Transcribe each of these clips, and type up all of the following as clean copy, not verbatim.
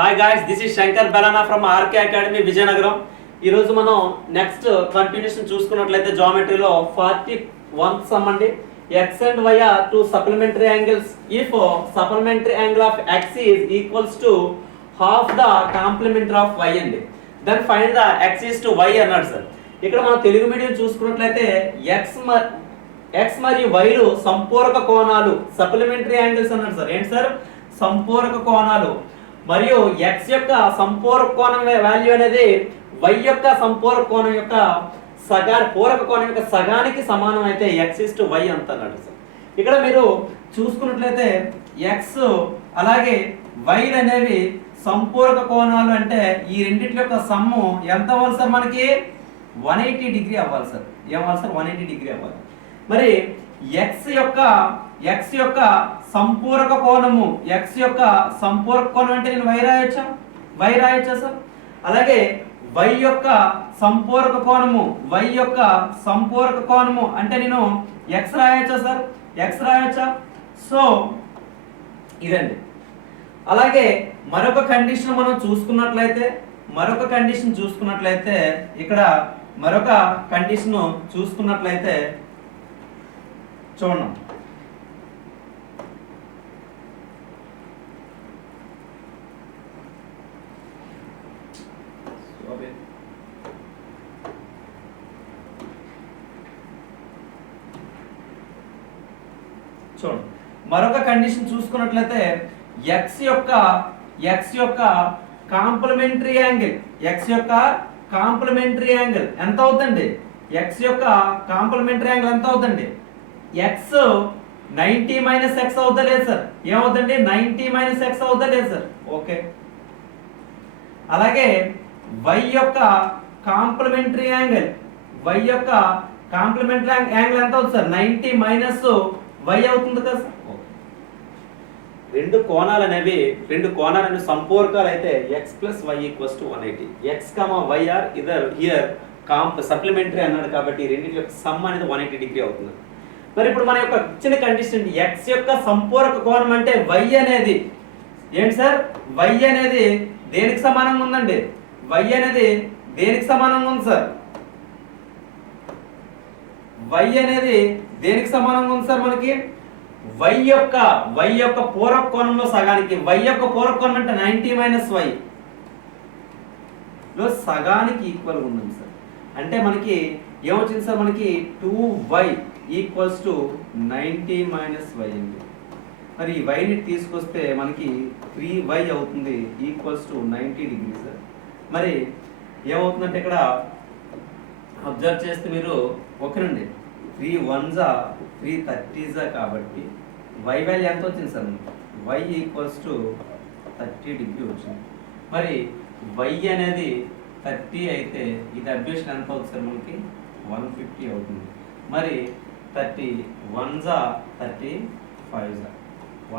Hi guys, this is Shankar Belana from RK academy Vizianagaram. ఈరోజు మనం next continuation చూసుకున్నట్లయితే జామెట్రీలో 41 సమ్ అండి. X and y are two supplementary angles if supplementary angle of x is equals to half the complementary of y అండి. Then find the x is to y అన్నాడు sir. ఇక్కడ మనం Telugu medium చూసుకున్నట్లయితే X మరియు వైలు సంపూరక కోణాలు supplementary angles అన్నాడు sir. ఏంటి sir? సంపూరక కోణాలు. మరియు x యొక్క సంపూరక కోణం వాల్యూ అనేది y యొక్క సంపూరక కోణం యొక్క పూరక కోణం యొక్క సగానికి సమానం అయితే x is to y అంత అన్నాడు సార్. ఇక్కడ మీరు చూసుకున్నట్లయితే x అలాగే y అనేవి సంపూరక కోణాలు అంటే ఈ రెండింటి యొక్క సమ్ము ఎంత అవ్వాలి సార్? మనకి 180 డిగ్రీ అవ్వాలి సార్. ఏమవ్వాలి సార్? 180 డిగ్రీ అవ్వాలి. మరి x యొక్క సంపూరక కోణము అంటే నేను y రాయొచ్చా సార్? అలాగే y యొక్క సంపూరక కోణము అంటే నేను x రాయొచ్చా సార్? x రాయొచ్చా? సో ఇదండి. అలాగే మరొక కండిషన్ మనం చూసుకున్నట్లయితే ఇక్కడ మరొక కండిషన్ చూసుకున్నట్లయితే చూడండి. మరొక కండిషన్ చూసుకున్నట్లయితే x యొక్క కాంప్లిమెంటరీ యాంగిల్ ఎంత అవుతుందండి? x యొక్క కాంప్లిమెంటరీ యాంగిల్ ఎంత అవుతుందండి? x 90 మైనస్ x అవుతా లేదు సార్? ఏమవుతుందండి? 90 మైనస్ x అవుతా లేదు సార్? ఓకే. అలాగే y యొక్క కాంప్లిమెంటరీ యాంగిల్ ఎంత అవుతుంది సార్? 90 మైనస్ y అవుతుంది కదా సార్? రెండు కోణాలు అనేవి సంపూరకాలు అయితే x plus y equals to 180. x, y are either here supplementary అన్నాడు కాబట్టి రెండింటి యొక్క సమ్ అనేది 180 డిగ్రీ అవుతుంది. మరి ఇప్పుడు మన యొక్క ఇచ్చిన కండిషన్ x యొక్క సంపూరక కోణం అంటే y అనేది ఏంటి సార్? y అనేది దేనికి సమానంగా ఉందండి? y అనేది దేనికి సమానంగా ఉంది సార్? y అనేది దేనికి సమానంగా ఉంది సార్? మనకి y యొక్క పూరక కోణంలో సగానికి y యొక్క పూరక కోణం అంటే 90 మైనస్ y లో సగానికి ఈక్వల్ ఉంది సార్. అంటే మనకి ఏమొచ్చింది సార్? మనకి 2y equals to 90 minus y అండి. మరి ఈ y ని తీసుకొస్తే మనకి 3y అవుతుంది ఈక్వల్స్ టు 90 డిగ్రీ సార్. మరి ఏమవుతుందంటే ఇక్కడ అబ్జర్వ్ చేస్తే మీరు ఓకేనండి, 3 1s 3 30s కాబట్టి y వాల్యూ ఎంత వచ్చింది sir? y equals to 30 degree వచ్చింది. మరి y అనేది 30 అయితే ఈ అబ్జర్వేషన్ ఎంత అవుతుంది సార్? మనకి 150 అవుతుంది. మరి 30 1s 30 5s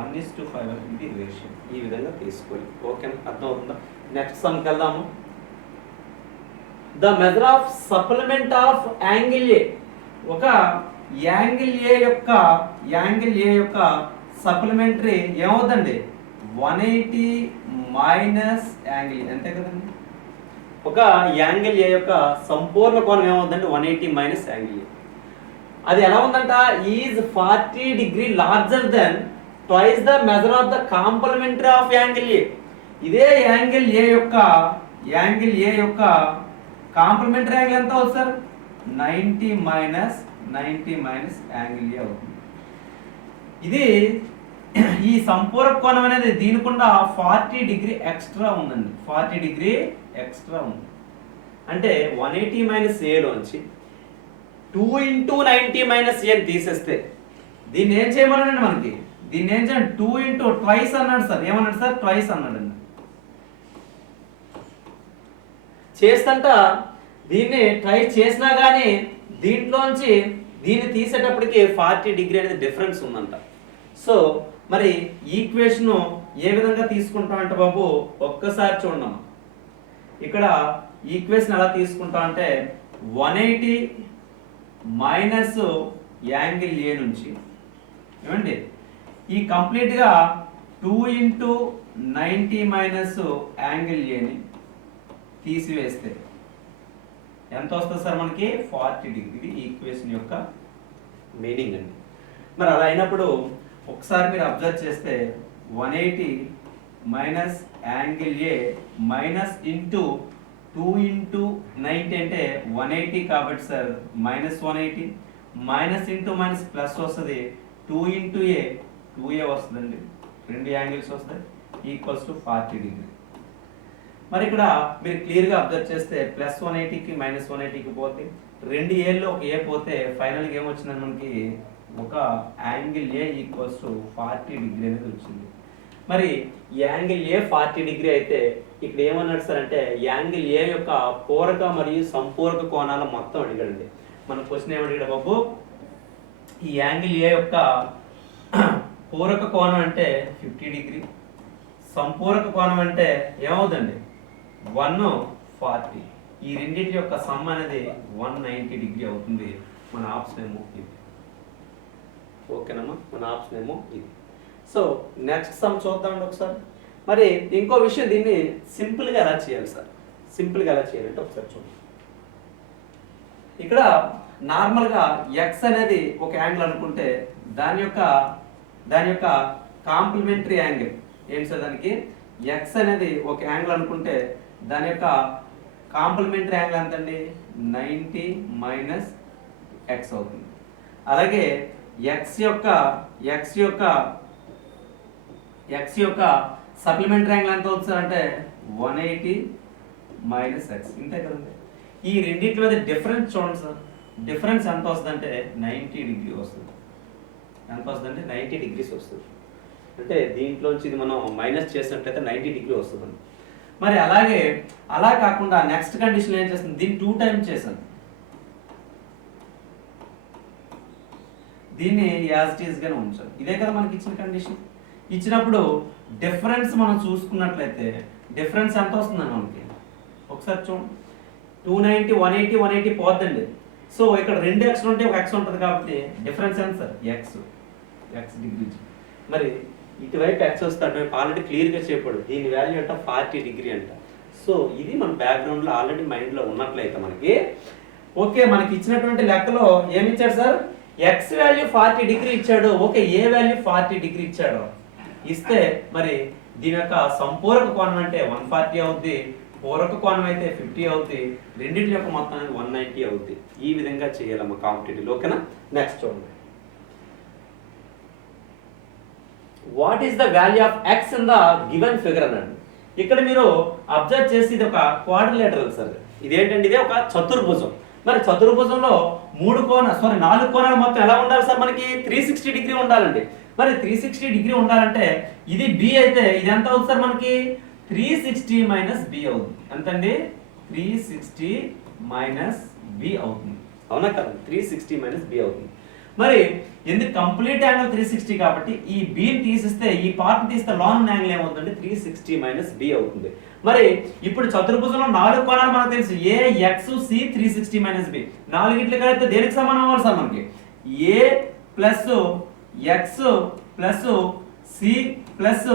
1:5 ఇది రేషియో. ఈ విధంగా తీసుకోవాలి. ఓకేనా? అర్థం అవుతుందా? నెక్స్ట్ సమ్కి వెళ్దాము. The measure of supplement of angle ఏ. ఒక యాంగిల్ ఏ యొక్క సప్లిమెంటరీ ఏమవుతుందండి? 180 మైనస్ యాంగిల్ అంతే కదండి. ఒక యాంగిల్ ఏ యొక్క సంపూర్ణ కోణం ఏమవుతుందంటే 180 మైనస్ యాంగిల్ ఏ. అది ఎలా ఉందంట? Is 40 degree larger than twice the measure of the complementary of angle A. ఇదే యాంగిల్ ఏ యొక్క కాంప్లిమెంటరీ యాంగిల్ ఎంత అవుతుంది సార్? 90 మైనస్ యాంగిల్ ఏ అవుతుంది. ఇది ఈ సంపూరక కోణం అనేది దీనికుండా 40 డిగ్రీ ఎక్స్ట్రా ఉందండి. 40 డిగ్రీ ఎక్స్ట్రా ఉంది. అంటే 180 మైనస్ ఏ లోంచి 2 into 90 మైనస్ ఏ తీసేస్తే దీన్ని ఏం చేయమన్నాడండి? మనకి దీన్ని ఏం చేయండి? 2 into ట్వైస్ అన్నాడు సార్. ఏమన్నాడు సార్? ట్వైస్ అన్నాడండి. చేస్తంట దీన్ని ట్రై చేసినా కానీ దీంట్లోంచి దీన్ని తీసేటప్పటికి 40 డిగ్రీ అనేది డిఫరెన్స్ ఉందంట. సో మరి ఈక్వేషన్ ఏ విధంగా తీసుకుంటామంటే బాబు ఒక్కసారి చూడండి. ఇక్కడ ఈక్వేషన్ ఎలా తీసుకుంటాం అంటే 180 మైనస్ యాంగిల్ ఏ నుంచి ఏమండి ఈ కంప్లీట్గా 2 into 90 మైనస్ యాంగిల్ ఏని తీసివేస్తే ఎంత వస్తుంది సార్ మనకి 40 డిగ్రీ. ఇది ఈక్వేషన్ యొక్క మీనింగ్ అండి. మరి అలా అయినప్పుడు ఒకసారి మీరు అబ్జర్వ్ చేస్తే 180 minus angle A minus into 2 into 90 అంటే 180 కాబట్టి sir minus 180 minus into minus plus వస్తుంది 2 ఇంటూ ఏ 2a వస్తుందండి. రెండు యాంగిల్స్ వస్తాయి ఈక్వల్స్ టు 40 డిగ్రీ. మరి ఇక్కడ మీరు క్లియర్గా అబ్జర్వ్ చేస్తే ప్లస్ 180కి మైనస్ 180కి పోతే రెండు ఏల్లో ఒక ఏ పోతే ఫైనల్గా ఏమొచ్చిందని మనకి ఒక angle A equals to 40 degree అనేది వచ్చింది. మరి యాంగిల్ ఏ 40 డిగ్రీ అయితే ఇక్కడ ఏమన్నాడు సార్ అంటే యాంగిల్ ఏ యొక్క పూరక మరియు సంపూరక కోణాల మొత్తం అడిగాడండి. మన క్వశ్చన్ ఏమడిగాడు బాబు, ఈ యాంగిల్ ఏ యొక్క పూరక కోణం అంటే 50 డిగ్రీ, సంపూరక కోణం అంటే ఏమవుతుందండి 140. ఈ రెండింటి యొక్క సమ్ అనేది 190 డిగ్రీ అవుతుంది. మన ఆప్షన్ ఏమో ఇది. ఓకేనమ్మా, మన ఆప్షన్ ఏమో ఇది. సో నెక్స్ట్ సమ్ చూద్దామండి ఒకసారి. మరి ఇంకో విషయం, దీన్ని సింపుల్గా ఎలా చేయాలి సార్? సింపుల్గా ఎలా చేయాలంటే ఒకసారి చూడండి. ఇక్కడ నార్మల్గా ఎక్స్ అనేది ఒక యాంగిల్ అనుకుంటే దాని యొక్క కాంప్లిమెంటరీ యాంగిల్ ఏంటి సార్? దానికి ఎక్స్ అనేది ఒక యాంగిల్ అనుకుంటే దాని యొక్క కాంప్లిమెంటరీ యాంగిల్ ఎంతండి 90 మైనస్ ఎక్స్ అవుతుంది. అలాగే ఎక్స్ యొక్క సప్లిమెంటరీ యాంగిల్ ఎంత అవుతుంది సార్ అంటే 180 మైనస్ ఎక్స్. ఇంతే కదండి. ఈ రెండింటి మీద డిఫరెన్స్ చూడండి సార్. డిఫరెన్స్ ఎంత వస్తుందంటే 90 డిగ్రీ వస్తుంది. ఎంత వస్తుందంటే 90 డిగ్రీస్ వస్తుంది. అంటే దీంట్లోంచి ఇది మనం మైనస్ చేసినట్లయితే 90 డిగ్రీ వస్తుంది. మరి అలా కాకుండా నెక్స్ట్ కండిషన్ ఏం చేస్తుంది, దీన్ని 2 టైమ్స్ చేశాను, దీన్ని యాజ్ ఇట్ ఈస్ గానే ఉంచాలి. ఇదే కదా మనకి ఇచ్చిన కండిషన్. ఇచ్చినప్పుడు డిఫరెన్స్ మనం చూసుకున్నట్లయితే డిఫరెన్స్ ఎంత వస్తుందండి మనకి ఒకసారి చూడండి. 290 180 180 పోద్దండి. సో ఇక్కడ రెండు ఎక్స్ ఉంటే ఒక ఎక్స్ ఉంటుంది కాబట్టి డిఫరెన్స్ ఎంత సార్ ఎక్స్ డిగ్రీ. మరి ఇటువైపు ఎక్స్ వస్తే అటువైపు ఆల్రెడీ క్లియర్గా చెప్పాడు దీని వాల్యూ అంట 40 డిగ్రీ అంట. సో ఇది మన బ్యాక్గ్రౌండ్లో ఆల్రెడీ మైండ్లో ఉన్నట్లయితే మనకి ఓకే, మనకి ఇచ్చినటువంటి లెక్కలో ఏమి ఇచ్చాడు సార్, ఎక్స్ వాల్యూ 40 డిగ్రీ ఇచ్చాడు. ఓకే, ఏ వాల్యూ 40 డిగ్రీ ఇచ్చాడు ఇస్తే మరి దీని యొక్క సంపూరక కోణం అంటే 140 అవుద్ది, పూరక కోణం అయితే 50 అవుద్ది, రెండింటి యొక్క మొత్తం అనేది 190 అవుద్ది. ఈ విధంగా చేయాలమ్మా కాంపిటేటివ్. ఓకేనా? నెక్స్ట్ చూడండి. What is the value of X in the given figure అన్నాడు. ఇక్కడ మీరు అబ్జర్వ్ చేసి ఇది ఒక క్వాడ్రిలేటరల్ సార్. ఇదేంటంటే ఇదే ఒక చతుర్భుజం. మరి చతుర్భుజంలో 4 కోణాలు మొత్తం ఎలా ఉండాలి సార్? మనకి 360 డిగ్రీ ఉండాలండి. మరి 360 డిగ్రీ ఉండాలంటే ఇది బి అయితే ఇది ఎంత అవుతుంది సార్ మనకి 360 మైనస్ బి అవుతుంది. ఎంతండి 360 మైనస్ బి అవుతుంది. అవునా కదా? 360 మైనస్ బి అవుతుంది. మరి ఎందుకు కంప్లీట్ యాంగిల్ 360 కాబట్టి ఈ బిని తీసిస్తే ఈ పార్ట్ తీస్తే లాంగ్ యాంగిల్ ఏమవుతుంది 360 మైనస్ బి అవుతుంది. మరి ఇప్పుడు చతుర్భుజంలో 4 కోణాలు మనకు తెలుసు, a x c 360 minus b. 4 కలిపితే దేనికి సమానం అవ్వాలి సార్ మనకి? A plus X plus c plus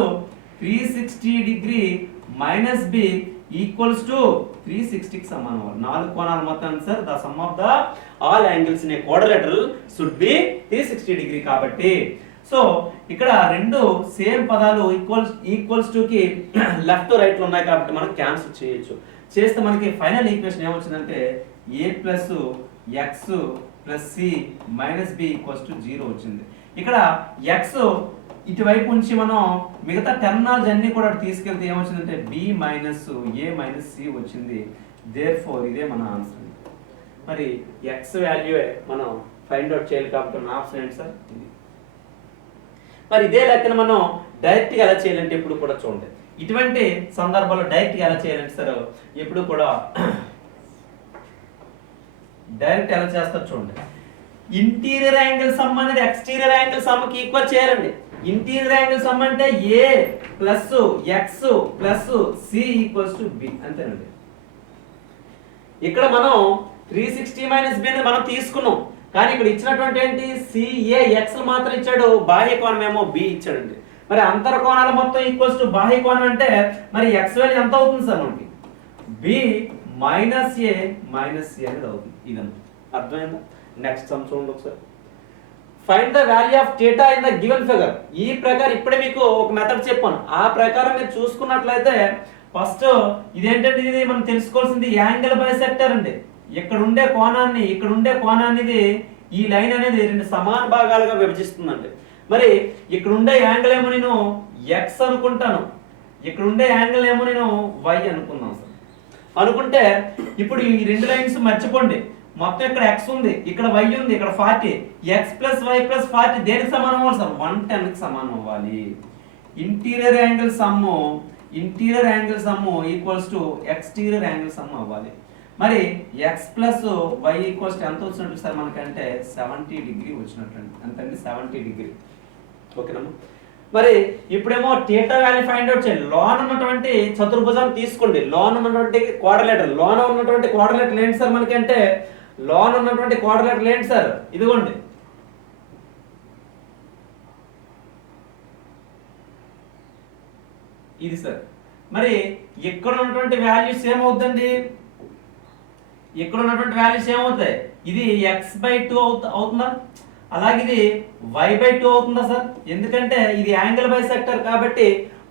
360 degree minus B equals to 360కి సమానం. 4 కోణాలు మొత్తం sir the sum of the all angles in a quadrilateral should be 360 degree కాబట్టి సో ఇక్కడ రెండు సేమ్ పదాలు ఈక్వల్స్ టు కి లెఫ్ట్ రైట్ లో ఉన్నాయి కాబట్టి మనం క్యాన్సిల్ చేయొచ్చు. చేస్తే మనకి final equation ఏమొచ్చిందంటే A plus X plus C minus B equals to 0 వచ్చింది. ఇక్కడ ఎక్స్ ఇటువైపు నుంచి మనం మిగతా టెర్మినాలజీ అన్ని కూడా తీసుకెళ్తే ఏమొచ్చిందంటే బి మైనస్ ఏ మైనస్ సి వచ్చింది. దేర్ ఫోర్ ఇదే మన ఆన్సర్. మరి ఎక్స్ వాల్యూ మనం ఫైండ్ అవుట్ చేయాలి కాబట్టి మన ఆప్షన్ ఏంటి సార్ ఇది. మరి ఇదే లెక్కన మనం డైరెక్ట్గా ఎలా చేయాలంటే ఎప్పుడు కూడా చూడండి, ఇటువంటి సందర్భాల్లో డైరెక్ట్గా ఎలా చేయాలంటే సార్ ఎప్పుడు కూడా డైరెక్ట్ ఎలా చేస్తారు చూడండి. ఇంటీరియర్ యాంగిల్ సమ్ అనేది ఎక్స్టీరియర్ యాంగిల్ సమ్కి ఈక్వల్ చేయాలండి. ఇంటీరియర్ యాంగిల్ సమ్ అంటే a plus X plus c equals to b అంతేనండి. ఇక్కడ మనం 360 మైనస్ బి అనేది మనం తీసుకున్నాం, కానీ ఇక్కడ ఇచ్చినటువంటి ఏంటి సిఏ ఎక్స్ మాత్రం ఇచ్చాడు, బాహ్య కోణం ఏమో బి ఇచ్చాడండి. మరి అంతర కోణాల మొత్తం ఈక్వల్స్ టు బాహ్య కోణం అంటే మరి ఎక్స్ వాల్యూ ఎంత అవుతుంది సార్ మనకి బి మైనస్ ఏ అనేది అవుతుంది. ఇదంతా అర్థమైందా? నెక్స్ట్ సమ్ చూడండి ఒకసారి. Find the value of theta in the given figure. ఈ ప్రకారం ఇప్పుడే మీకు ఒక మెథడ్ చెప్పాను, ఆ ప్రకారం మీరు చూసుకున్నట్లయితే ఫస్ట్ ఇదేంటంటే ఇది మనం తెలుసుకోవాల్సింది యాంగిల్ బైసెక్టర్ అండి. ఇక్కడ ఉండే కోణాన్ని ఇది ఈ లైన్ అనేది రెండు సమాన భాగాలుగా విభజిస్తుందండి. మరి ఇక్కడ ఉండే యాంగిల్ ఏమో నేను ఎక్స్ అనుకుంటాను, ఇక్కడ ఉండే యాంగిల్ ఏమో నేను వై అనుకున్నాను సార్. అనుకుంటే ఇప్పుడు ఈ రెండు లైన్స్ మర్చిపోండి, మొత్తం ఇక్కడ ఎక్స్ ఉంది, ఇక్కడ వై ఉంది, ఇక్కడ 40. ఎక్స్ ప్లస్ వై ప్లస్ 40 దేనికి సమానం అవ్వాలి సార్? 110 కి సమానం అవ్వాలి. Interior angle some equals to exterior angle sum అవ్వాలి. మరి ఎక్స్ ప్లస్ వై ఈక్వల్స్ ఎంత వచ్చినట్టు సార్ మనకంటే 70 డిగ్రీ వచ్చినట్టు. అంతండి 70 డిగ్రీ. ఓకేనమ్మా. మరి ఇప్పుడేమో థీటా వాల్యూ ఫైండ్ అవుట్ చేయండి. లోన్ ఉన్నటువంటి చతుర్భుజాన్ని తీసుకోండి. లోన్ ఉన్నటువంటి క్వాడ్రిలేటర్ ఏంటి సార్ మనకి అంటే లోన్ ఉన్నటువంటి క్వాడ్రిలేటర్ ఏంటి సార్? ఇదిగోండి, ఇది సార్. మరి ఇక్కడ ఉన్నటువంటి వాల్యూస్ ఏమవుతుందండి? ఇక్కడ ఉన్నటువంటి వాల్యూస్ ఏమవుతాయి? ఇది x/2 అవుతుందా? అలాగే ఇది y/2 అవుతుందా సార్? ఎందుకంటే ఇది యాంగిల్ బైసెక్టర్ కాబట్టి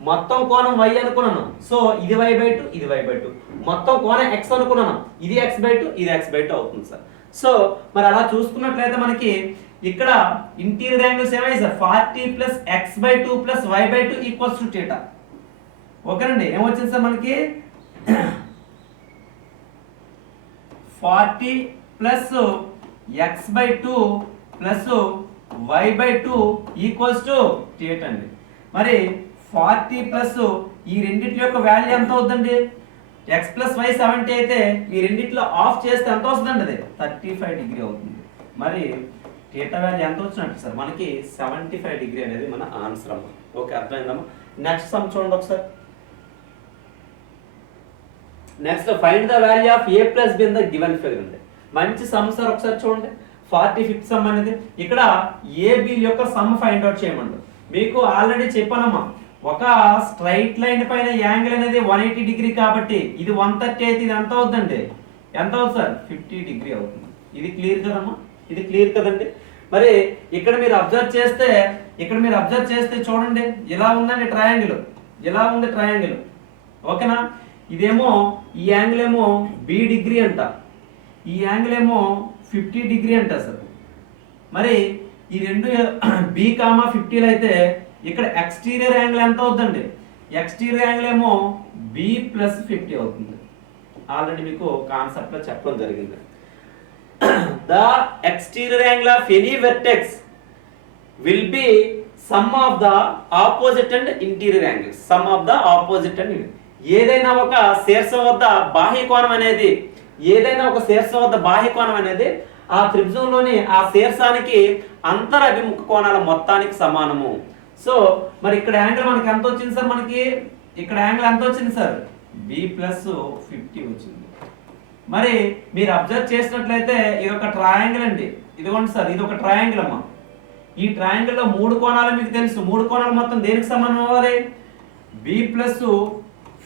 మొత్తం కోణం y అనుకున్నాను, సో ఇది y/2 ఇది y/2. మొత్తం కోణం x అనుకున్నాను, ఇది x/2 ఇది x/2 అవుతుంది సార్. సో మరి అలా చూసుకున్నట్లయితే మనకి ఇక్కడ ఇంటీరియర్ యాంగిల్స్ ఏమయ్యాయి sir? 40 plus x/2 plus y/2 equals to theta. ఓకేనండి, ఏమొచ్చింది సార్ మనకి 40 plus x/2 plus y/2 equals to theta అండి. మరి 40 ప్లస్ ఈ రెండిటి యొక్క వాల్యూ ఎంత అవుతుందండి? x ప్లస్ y 70 అయితే ఈ రెండిట్లో ఆఫ్ చేస్తే ఎంత వస్తుందండి? అది 35 డిగ్రీ అవుతుంది. మరి థీటా వాల్యూ ఎంత వచ్చినట్టు సార్ మనకి 75 డిగ్రీ అనేది మన ఆన్సర్ అమ్మ. ఓకే, అర్థమైందమ్మా. నెక్స్ట్ సమ్ చూడండి ఒకసారి. Next find the value of a plus b in the given figure అండి. మంచి సమ్ సార్, ఒకసారి చూడండి. 45th సమ్ అనేది ఇక్కడ AB యొక్క సమ్ ఫైండ్ అవుట్ చేయమండి. మీకు ఆల్రెడీ చెప్పానమ్మా, ఒక స్ట్రైట్ లైన్ పైన యాంగిల్ అనేది 180 డిగ్రీ కాబట్టి ఇది 130 అయితే ఇది ఎంత అవుతుందండి? ఎంత అవుతుంది సార్? 50 డిగ్రీ అవుతుంది. ఇది క్లియర్ కదమ్మా? ఇది క్లియర్ కదండి? మరి ఇక్కడ మీరు అబ్జర్వ్ చేస్తే చూడండి, ఇలా ఉందండి ట్రయాంగిల్, ఇలా ఉంది ట్రయాంగిల్. ఓకేనా? ఇదేమో ఈ యాంగిల్ ఏమో B డిగ్రీ అంట, ఈ యాంగిల్ ఏమో 50 డిగ్రీ అంట సార్. మరి ఈ రెండు B, 50 అయితే ఇక్కడ ఎక్స్టీరియర్ యాంగిల్ ఎంత అవుతుందండి? ఎక్స్టీరియర్ యాంగిల్ ఏమో B ప్లస్ 50 అవుతుంది. ఆల్రెడీ మీకు కాన్సెప్ట్ లో చెప్పడం జరిగింది. The exterior angle of any vertex will be some of the opposite and interior angles. Some of the opposite and ఏదైనా ఒక శీర్షం వద్ద బాహ్య కోణం అనేది ఆ త్రిభుజంలోని ఆ శీర్షానికి అంతర అభిముఖ కోణాల మొత్తానికి సమానము. సో మరి ఇక్కడ యాంగిల్ మనకి ఎంత వచ్చింది సార్? మనకి ఇక్కడ యాంగిల్ ఎంత వచ్చింది సార్? B ప్లస్ 50 వచ్చింది. మరి మీరు అబ్జర్వ్ చేసినట్లయితే ఇది ఒక ట్రయాంగిల్ అండి. ఇదిగోండి సార్, ఇది ఒక ట్రయాంగిల్ అమ్మా. ఈ ట్రయాంగిల్ లో 3 కోణాలు మీకు తెలుసు. 3 కోణాలు మొత్తం దేనికి సమానం అవ్వాలి? B plus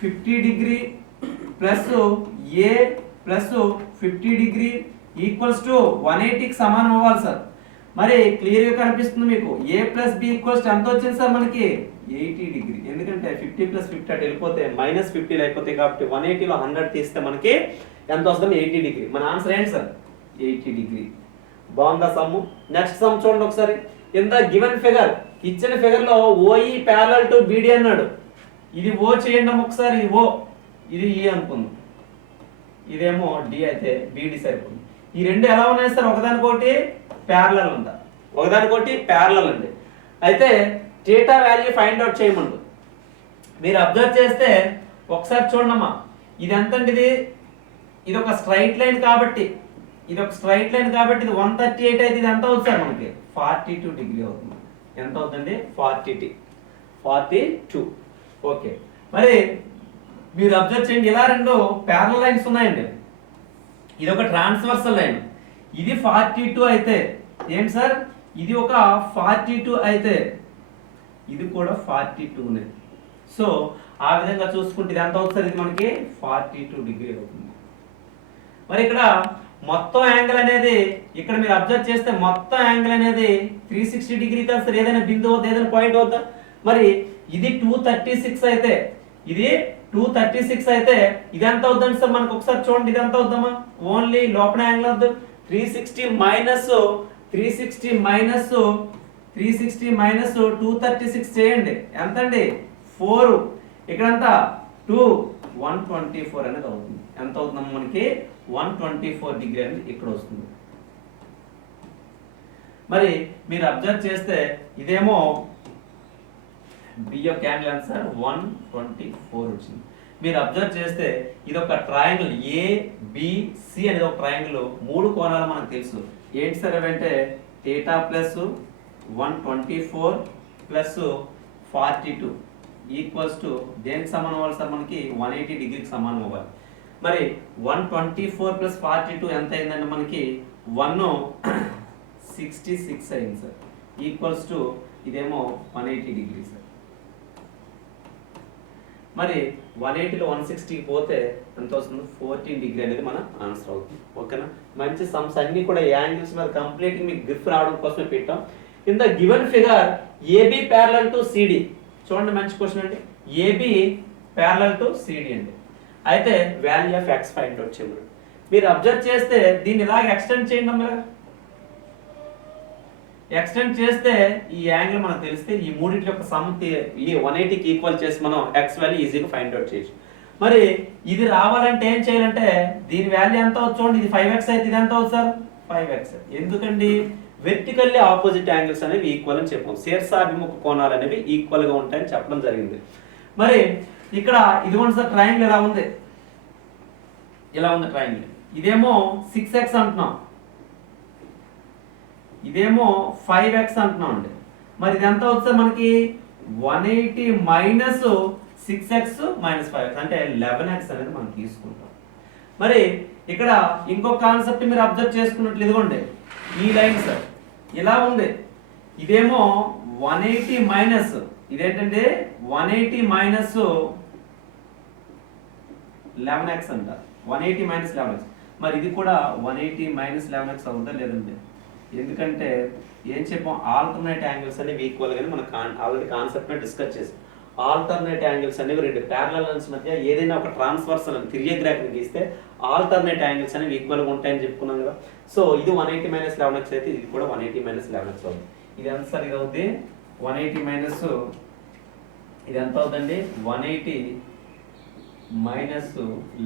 50 degree plus A plus 50 degree equals to 180కి సమానం అవ్వాలి సార్. మరి క్లియర్గా కనిపిస్తుంది మీకు. A ప్లస్ B ఈక్వల్స్ ఎంత వచ్చింది సార్ మనకి? 80 డిగ్రీ. ఎందుకంటే 50 ప్లస్ 50 అటు వెళ్ళిపోతే మైనస్ 50 అయిపోతాయి కాబట్టి 180లో 100 తీస్తే మనకి ఎంత వస్తుంది? 80 డిగ్రీ. మన ఆన్సర్ ఏంటి సార్? 80 డిగ్రీ. బాగుందా సమ్ము? నెక్స్ట్ సమ్ చూడండి ఒకసారి. ఇన్ ద గివెన్ ఫిగర్, ఇచ్చిన ఫిగర్ లో OE ప్యారలల్ టు BD అన్నాడు. ఇది O చేయండి ఒకసారి. ఇది O, ఇది E అనుకుందాం. ఇదేమో D అయితే BD సరిపోతుంది. ఈ రెండు ఎలా ఉన్నాయి సార్? ఒకదానికోటి ప్యారలల్ అంట, ఒకదానికోటి ప్యారలల్ అండి. అయితే థీటా వాల్యూ ఫైండ్ అవుట్ చేయమండు. మీరు అబ్జర్వ్ చేస్తే ఒకసారి చూడమ్మా, ఇది ఎంత అండి? ఇది ఒక స్ట్రైట్ లైన్ కాబట్టి ఇది 138 అయితే ఇది ఎంత అవుతుంది సార్ మనకి? 42 డిగ్రీ అవుతుంది. ఎంత అవుతుంది? 42. ఓకే, మరి మీరు అబ్జర్వ్ చేయండి, ఇలా రెండు ప్యారలల్ లైన్స్ ఉన్నాయండి. ఇది ఒక ట్రాన్స్వర్సల్ లైన్. ఇది 42 అయితే ఏంటి సార్? ఇది ఒక 42 అయితే ఇది కూడా 42నే. సో ఆ విధంగా చూసుకుంటే ఇది ఎంత అవుతుంది? ఇది మనకి 42 డిగ్రీ అవుతుంది. మరి ఇక్కడ మొత్తం యాంగిల్ అనేది ఇక్కడ మీరు అబ్జర్వ్ చేస్తే మొత్తం యాంగిల్ అనేది 360 డిగ్రీ కదా సార్. ఏదైనా బిందువు అవుతా, ఏదైనా పాయింట్ అవుతా. మరి ఇది 236 అయితే, ఇది 236 అయితే ఇది ఎంత అవుతుంది సార్? మనకు ఒకసారి చూడండి, ఇది ఎంత అవుద్దామా? ఓన్లీ లోపల యాంగిల్ అవుతుంది 360 మైనస్ 236 చేయండి. ఎంత అండి? 4. ఇక్కడంతా 2 124 అనేది అవుతుంది. ఎంత అవుతుందమ్మా? మనకి 124 డిగ్రీ అనేది ఇక్కడ వస్తుంది. మరి మీరు అబ్జర్వ్ చేస్తే ఇదేమో బి యొక్క యాంగిల్ ఆన్సర్ 124 వచ్చింది. మీరు అబ్జర్వ్ చేస్తే ఇది ఒక ట్రయాంగిల్ ఏబిసి అనేది ఒక ట్రయాంగిల్. 3 కోణాలు మనకు తెలుసు. ఏంటి సార్ అవంటే θ ప్లస్ 124 ప్లస్ 42 ఈక్వల్స్ టు దేనికి సమానం అవ్వాలి సార్? మనకి 180 డిగ్రీకి సమానం అవ్వాలి. మరి 124 ప్లస్ 42 ఎంత అయిందంటే మనకి 166 అయింది సార్. ఈక్వల్స్ టు ఇదేమో 180 డిగ్రీ సార్. మరి 180లో 160 పోతే ఎంత వస్తుంది? 14 డిగ్రీ అనేది మన ఆన్సర్ అవుతుంది. ఓకేనా? మంచి సమ్స్ అన్ని కూడా యాంగిల్స్ మీద కంప్లీట్ మీకు గ్రిప్ రావడం కోసమే పెట్టాం. In the given figure AB parallel to CD. చూడండి, మంచి క్వశ్చన్ అండి. ఏబి ప్యారలల్ టు సిడి అండి. అయితే value of X find out చేయమని మీరు అబ్జర్వ్ చేస్తే దీన్ని ఇలాగ ఎక్స్టెండ్ చేయండి అమ్మగా. ఎక్స్టెండ్ చేస్తే ఈ యాంగిల్ మనకు తెలిస్తే ఈ మూడింటి యొక్క సమ్ ఈ 180కి ఈక్వల్ చేసి మనం ఎక్స్ వాల్యూ ఈజీగా ఫైండ్ అవుట్ చేయొచ్చు. మరి ఇది రావాలంటే ఏం చేయాలంటే దీని వాల్యూ ఎంత అవుతుంది చూడండి. ఇది 5x అయితే ఇది ఎంత అవుతుంది సార్? 5x. ఎందుకండి? వెర్టికల్లీ ఆపోజిట్ యాంగిల్స్ అనేవి ఈక్వల్ అని చెప్పాం. శీర్షాభిముఖ కోణాలు అనేవి ఈక్వల్ గా ఉంటాయని చెప్పడం జరిగింది. మరి ఇక్కడ ఇదిగోండి సార్, ట్రయాంగిల్ ఇలా ఉంది. ఇలా ఉంది ట్రయాంగిల్. ఇదేమో 6x అంటున్నాం, ఇదేమో 5x అంటున్నాం అండి. మరి ఇది ఎంత అవుతుంది మనకి? 180 మైనస్ 6x మైనస్ 5x అంటే 11x అనేది మనం తీసుకుంటాం. మరి ఇక్కడ ఇంకొక కాన్సెప్ట్ మీరు అబ్జర్వ్ చేసుకున్నట్లు ఇదిగోండి, ఈ లైన్ సార్ ఇలా ఉంది. ఇదేమో 180 మైనస్, ఇదేంటంటే 180 మైనస్ 11x అంట. 180 మైనస్ 11x. మరి ఇది కూడా 180 మైనస్ 11x అవుతుందా లేదండి? ఎందుకంటే ఏం చెప్పాం? ఆల్టర్నేట్ యాంగిల్స్ అనేవి ఈక్వల్ గానే మనం ఆల్రెడీ కాన్సెప్ట్ డిస్కస్ చేసాం. ఆల్టర్నేట్ యాంగిల్స్ అనేవి రెండు ప్యారలల్ లైన్స్ మధ్య ఏదైనా ఒక ట్రాన్స్వర్సల్ తిరియగ్రాఫ్ని గీస్తే ఆల్టర్నేట్ యాంగిల్స్ అనేవి ఈక్వల్ గా ఉంటాయని చెప్పుకున్నాం కదా. సో ఇది 180 మైనస్ 11x అయితే ఇది కూడా 180 మైనస్ 11x అవుతుంది. ఇది ఎంత సార్? ఇది అవుతుంది 180 మైనస్, ఇది ఎంత అవుతుందండి? 180 మైనస్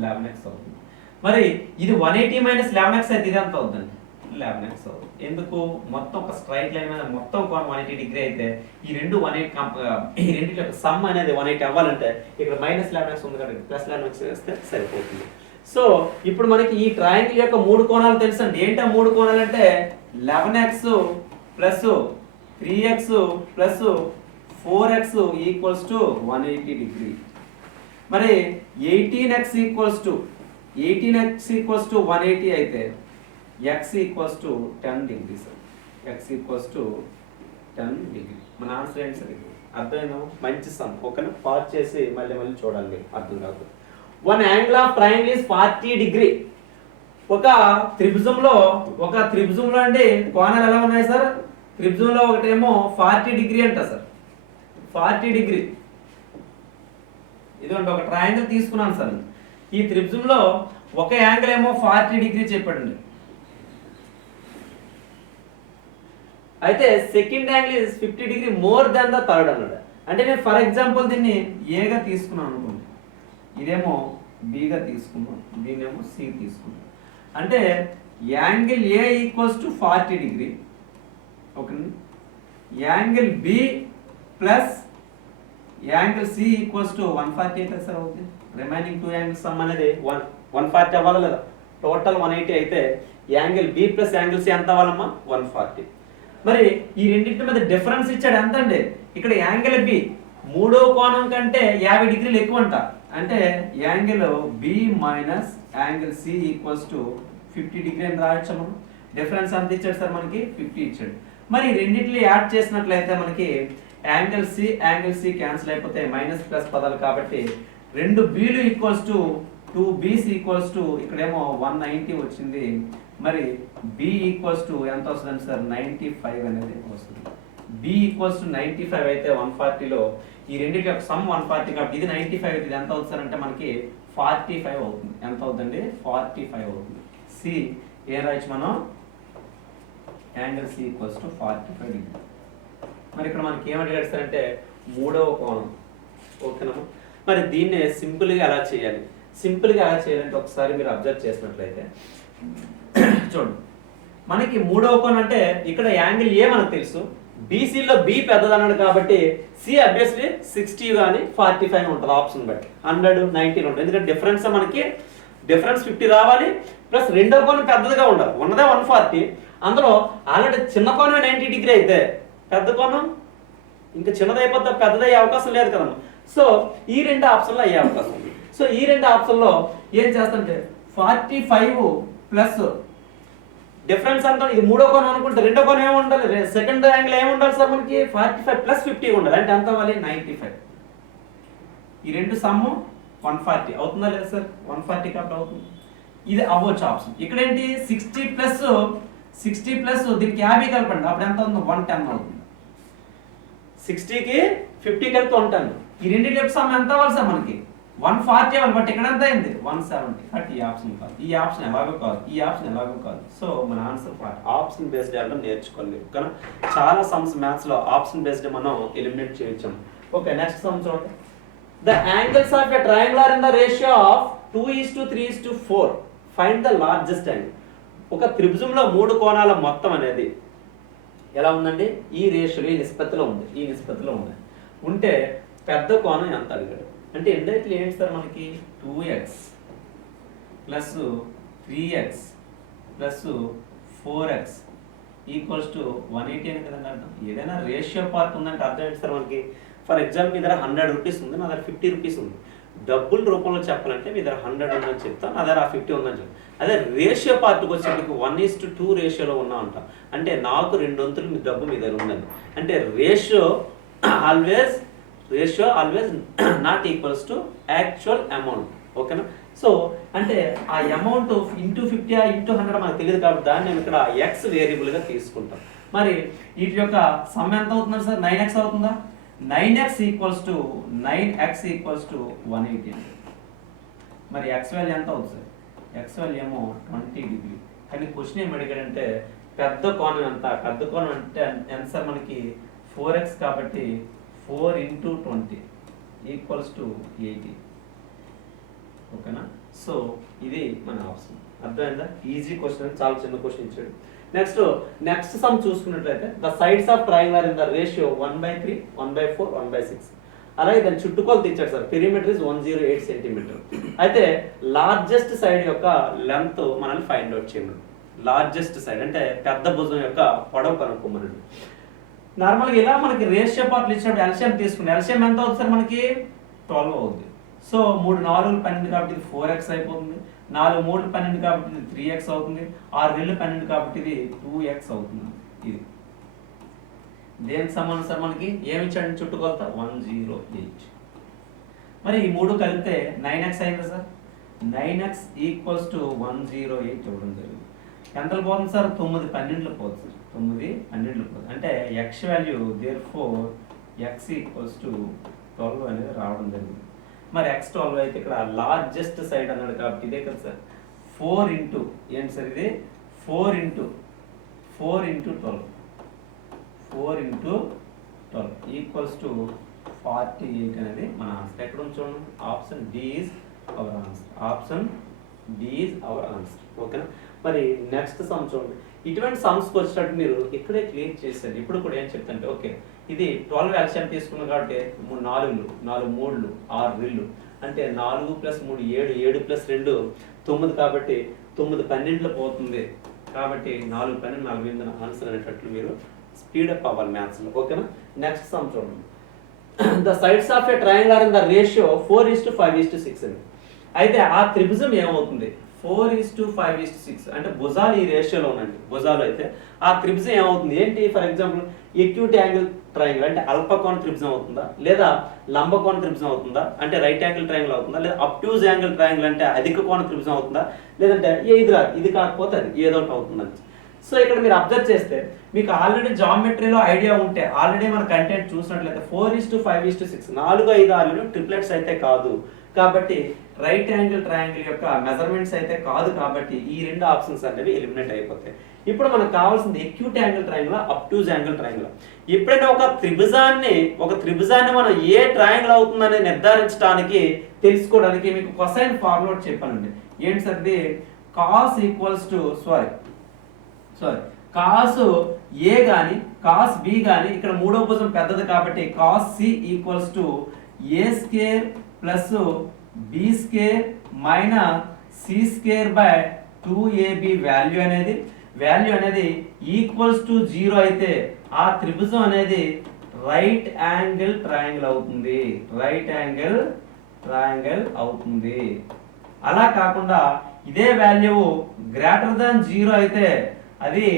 11x అవుతుంది. మరి ఇది 180 మైనస్ 11x అయితే ఇది ఎంత అవుతుందండి? 11x అవుతుంది. ఎందుకు? మొత్తం ఒక స్ట్రైట్ లైన్ మీద మొత్తం కోణం 180 డిగ్రీ అయితే ఈ రెండు 180 ఈ రెండింటి యొక్క సమ్ అనేది 180 అవ్వాలంటే ఇక్కడ మైనస్ 11x ఉంది కాబట్టి ప్లస్ 11x వేస్తే సరిపోతుంది. సో ఇప్పుడు మనకి ఈ ట్రయాంగిల్ యొక్క 3 కోణాలు తెలుసండి. ఏంటా 3 కోణాలు అంటే 11x plus 3x plus 4x equals to 180 degree. మరి 18x ఈక్వల్స్ టు 180 అయితే x equals to 10 degree sir. x equals to 10 degree. మన ఆన్సర్ ఏంటి సార్? అర్థమైనా? మంచి సమ్. ఓకేనా? పాజ్ చేసి మళ్ళీ చూడండి, అర్థం కాదు. One angle of triangle is 40 degree. ఒక త్రిభుజంలో అండి కోణాలు ఎలా ఉన్నాయి సార్? త్రిభుజంలో ఒకటేమో 40 డిగ్రీ అంట సార్. 40 డిగ్రీ. ఇదిగోండి ఒక ట్రయాంగిల్ తీసుకున్నాను సార్. ఈ త్రిభుజంలో ఒక యాంగిల్ ఏమో 40 డిగ్రీ చెప్పాడండి. అయితే second angle is 50 degree more than the third అన్నాడు. అంటే నేను ఫర్ ఎగ్జాంపుల్ దీన్ని ఏగా తీసుకున్నాను అనుకోండి, ఇదేమో బిగా తీసుకున్నాం, దీన్నేమో సి తీసుకున్నాం. అంటే angle A equals to 40 degree. Okay, angle B plus angle C equals to 140 అయితే సార్ అవుతుంది. రిమైనింగ్ 2 యాంగిల్స్ సమ్ అనేది 140 అవ్వాలి లేదా? టోటల్ 180 అయితే angle B plus angle C ఎంత అవ్వాలమ్మా? 140. మరి ఈ రెండింటి మీద డిఫరెన్స్ ఇచ్చాడు ఎంత అండి? ఇక్కడ యాంగిల్ బి మూడో కోణం కంటే 50 డిగ్రీలు ఎక్కువ అంట. అంటే angle B minus angle C equals to 50 degree అని రాయొచ్చు మనం. డిఫరెన్స్ ఎంత ఇచ్చాడు సార్? మనకి 50 ఇచ్చాడు. మరి రెండింటిని యాడ్ చేసినట్లయితే మనకి యాంగిల్ సి క్యాన్సిల్ అయిపోతే మైనస్ ప్లస్ పదాలు కాబట్టి 2 బీలు ఈక్వల్స్ టు 2 బీస్ ఈక్వల్స్ టు ఇక్కడేమో 190 వచ్చింది. మరి బి ఈక్వల్స్ టు ఎంత వస్తుందండి సార్ 95 అనేది వస్తుంది. బి ఈక్వల్స్ టు 95 అయితే 140లో ఈ రెండింటి యొక్క సమ్ 140 కాబట్టి ఇది 95 ఇది ఎంత అవుతుంది సార్ అంటే మనకి 45 అవుతుంది. ఎంత అవుతుందండి 45 అవుతుంది. సి ఏం రాయొచ్చు మనం angle C equals to 45 degree. మరి ఇక్కడ మనకి ఏం అడిగాడు సార్ అంటే మూడవ కోణం. ఓకేనా? మరి దీన్ని సింపుల్గా ఎలా చేయాలి? సింపుల్గా ఎలా చేయాలంటే ఒకసారి మీరు అబ్జర్వ్ చేసినట్లయితే చూడండి, మనకి మూడవ కోణం అంటే ఇక్కడ యాంగిల్ ఏ మనకు తెలుసు, బీసీలో బి పెద్దదన్నాడు కాబట్టి సి అబ్వియస్లీ 60 కానీ 45 ఉంటుంది ఆప్షన్ బట్టి 190 ఉంటుంది. ఎందుకంటే డిఫరెన్స్ మనకి డిఫరెన్స్ 50 రావాలి ప్లస్ రెండో కోణం పెద్దదిగా ఉండాలి. ఉన్నదే 140, అందులో ఆల్రెడీ చిన్న కోణమే 90 డిగ్రీ అయితే పెద్ద కోణం ఇంకా చిన్నదైపోతే పెద్దదయ్యే అవకాశం లేదు కదమ్మా. సో ఈ రెండు ఆప్షన్లో అయ్యే అవకాశం ఉంది. సో ఈ రెండు ఆప్షన్లో ఏం చేస్తుంటే 45 ప్లస్ డిఫరెన్స్ అంతా ఇది మూడో కోణం అనుకుంటే రెండో కోణం ఏమి ఉండాలి, సెకండ్ యాంగిల్ ఏమి ఉండాలి సార్ మనకి 45 ప్లస్ 50 ఉండాలి. అంటే ఎంత అవ్వాలి 95. ఈ రెండు సమ్ము 140 అవుతుందా లేదా సార్ 140 కాబట్టి అవుతుంది. ఇది అవ్వచ్చు ఆప్షన్. ఇక్కడ ఏంటి 60 ప్లస్ దీనికి 50 కలపండి అప్పుడు ఎంత అవుతుంది 110 అవుతుంది. 60కి 50 కలిపి 110. ఈ రెండింటి యొక్క సమ్ ఎంత అవ్వాలి సార్ మనకి 140 అవ్వాలి. బట్ ఇక్కడ ఎంత అయింది 170. బట్ ఈ ఆప్షన్ కాదు, ఈ ఆప్షన్ ఎలాగో కాదు, ఈ ఆప్షన్ ఎలాగో కాదు. సో మన ఆన్సర్ ఆప్షన్ బేస్డ్ వెళ్ళడం నేర్చుకోవాలి. కానీ చాలా సమ్స్ మ్యాథ్స్ లో ఆప్షన్ బేస్డ్ మనం ఎలిమినేట్ చేయొచ్చాం. ఓకే, నెక్స్ట్ సమ్ చూడండి. The angles of a triangle are in the ratio of 2:3:4. Find the largest angle. ఒక త్రిభుజంలో 3 కోణాల మొత్తం అనేది ఎలా ఉందండి ఈ రేషియోలో ఈ నిష్పత్తిలో ఉంది. ఈ నిష్పత్తిలో ఉంది ఉంటే పెద్ద కోణం ఎంత అడిగాడు అంటే ఇండైరెక్ట్లీ ఏంటి సార్ మనకి 2x plus 3x plus 4x equals to 180 అని కదండి అర్థం. ఏదైనా రేషియో పార్ట్ ఉందంటే అర్థం ఏంటి సార్ మనకి, ఫర్ ఎగ్జాంపుల్ మీ దగ్గర 100 రూపీస్ ఉంది, నా దగ్గర 50 రూపీస్ ఉంది. డబ్బుల రూపంలో చెప్పాలంటే మీ దగ్గర 100 ఉందని చెప్తాను, నా దగ్గర 50 ఉందని చెప్తాను. అదే రేషియో పార్ట్కి వచ్చేటికి 1:2 రేషియోలో ఉన్నా అంట. అంటే నాకు 2 వంతులు మీ డబ్బు మీ దగ్గర ఉందండి. అంటే ratio always not equals to actual amount. ఓకేనా? సో అంటే ఆ అమౌంట్ ఇంటూ 50 ఇంటూ 100 మనకు తెలియదు కాబట్టి దాన్ని నేను ఇక్కడ ఎక్స్ వేరియబుల్గా తీసుకుంటాం. మరి వీటి యొక్క సమ్ ఎంత అవుతుంది సార్ 9x అవుతుందా? 9x equals to 180. మరి ఎక్స్ వాల్యూ ఎంత అవుతుంది సార్? ఎక్స్ వాల్యూ ఏమో 20 డిగ్రీ. కానీ క్వశ్చన్ ఏమి అడిగాడంటే పెద్ద కోణం ఎంత? పెద్ద కోణం అంటే ఎంత సార్ మనకి 4x కాబట్టి 4 × 20 ఈక్వల్స్ టు 80. ఓకేనా? సో ఇది మన ఆప్షన్. అర్థమైందా? ఈజీ క్వశ్చన్, చాలా చిన్న క్వశ్చన్ ఇచ్చాడు. నెక్స్ట్ సమ్ చూసుకున్నట్లయితే the sides of triangle are in the ratio 1/3, 1/4, 1/6. అలాగే దాని చుట్టుకొలత ఇచ్చాడు సార్. Perimeter is 108 centimetre. అయితే లార్జెస్ట్ సైడ్ యొక్క లెంత్ మనల్ని ఫైండ్ అవుట్ చేయమని. లార్జెస్ట్ సైడ్ అంటే పెద్ద భుజం యొక్క పొడవు కనుక్కోమనండి. నార్మల్గా ఇలా మనకి రేషియో పార్ట్లు ఇచ్చినప్పుడు ఎల్సిఎం తీసుకుంటే ఎల్సిఎం ఎంత అవుతుంది సార్ మనకి 12 అవుతుంది. సో 3 × 4 = 12 కాబట్టి ఇది 4x అయిపోతుంది. 4 × 3 = 12 కాబట్టి ఇది 3x అవుతుంది. 6 × 2 = 12 కాబట్టి ఇది 2x అవుతుంది. ఇది దేనికి సమానం సార్ మనకి ఏమి ఇచ్చాడు చుట్టుకొలత 108. మరి ఈ 3 కలిపితే 9x అయింది సార్. 9x ఈక్వల్స్ టు 108 ఇవ్వడం జరిగింది. ఎంతలు పోతుంది సార్ 9 12 పోతుంది. 9 12 పోతుంది. అంటే x value therefore x equals to 12 అనేది రావడం జరిగింది. మరి x 12 అయితే ఇక్కడ లార్జెస్ట్ సైడ్ అన్నాడు కాబట్టి ఇదే కదా సార్ 4 ఇంటూ ఏంటి సార్ ఇది 4 ఇంటూ 12 ఈక్వల్స్ టు 48 అనేది మన ఆన్సర్. ఎక్కడ ఉంది చూడండి, option D is our answer. ఓకేనా? మరి నెక్స్ట్ సమ్ చూడండి. ఇటువంటి సమ్స్కి వచ్చేటట్టు మీరు ఇక్కడే క్లియర్ చేశారు. ఇప్పుడు కూడా ఏం చెప్తాంటే ఓకే ఇది 12 ఎల్సిఎం తీసుకున్నాం కాబట్టి 3 4లు 4 3లు 6 2లు అంటే 4 + 3 7 7 + 2 9 కాబట్టి 9 12 పోతుంది. కాబట్టి 4 12 48 ఆన్సర్ అనేటట్లు మీరు స్పీడప్ అవ్వాలి మ్యాథ్స్లో. ఓకేనా? నెక్స్ట్ సమ్ చూడండి. The sides of a triangle are in the ratio 4:5:6 అని. అయితే ఆ త్రిభుజం ఏమవుతుంది 4:5:6 అంటే భుజాలు ఈ రేషియోలో ఉండండి. భుజాలు అయితే ఆ త్రిభుజం ఏమవుతుంది ఏంటి? For example acute angle triangle అంటే అల్పకోణ త్రిభుజం అవుతుందా, లేదా లంబకోణ త్రిభుజం అవుతుందా, అంటే రైట్ యాంగిల్ ట్రయాంగిల్ అవుతుందా, లేదా అబ్ట్యూజ్ యాంగిల్ ట్రయాంగిల్ అంటే అధిక కోణ త్రిభుజం అవుతుందా, లేదంటే ఇది కాకపోతే అది ఏదో ఒకటి అవుతుందని. సో ఇక్కడ మీరు అబ్జర్వ్ చేస్తే మీకు ఆల్రెడీ జామెట్రీలో ఐడియా ఉంటే, ఆల్రెడీ మన కంటెంట్ చూసినట్లయితే 4:5:6 4, 5, 6 ట్రిప్లెట్స్ అయితే కాదు కాబట్టి, రైట్ యాంగిల్ ట్రయాంగిల్ యొక్క మెజర్మెంట్స్ అయితే కాదు కాబట్టి ఈ రెండు ఆప్షన్స్ అనేవి ఎలిమినేట్ అయిపోతాయి. ఇప్పుడు మనకు కావాల్సింది acute angle triangle, అబ్ట్యూజ్ angle triangle. ఎప్పుడైనా ఒక త్రిభుజాన్ని మనం ఏ ట్రయాంగిల్ అవుతుందని నిర్ధారించడానికి తెలుసుకోవడానికి మీకు కొసైన్ ఫార్ములా చెప్పానండి. ఏంటి సార్ ఇది? Cos equals to cos A గాని కాస్ బి గాని ఇక్కడ మూడో భుజం పెద్దది కాబట్టి cos C equals to A square plus B square minus C square by 2ab value అనేది ఈక్వల్స్ టు 0 అయితే ఆ త్రిభుజం అనేది రైట్ యాంగిల్ ట్రయాంగిల్ అవుతుంది. అలా కాకుండా ఇదే వాల్యూ గ్రేటర్ దాన్ 0 అయితే అది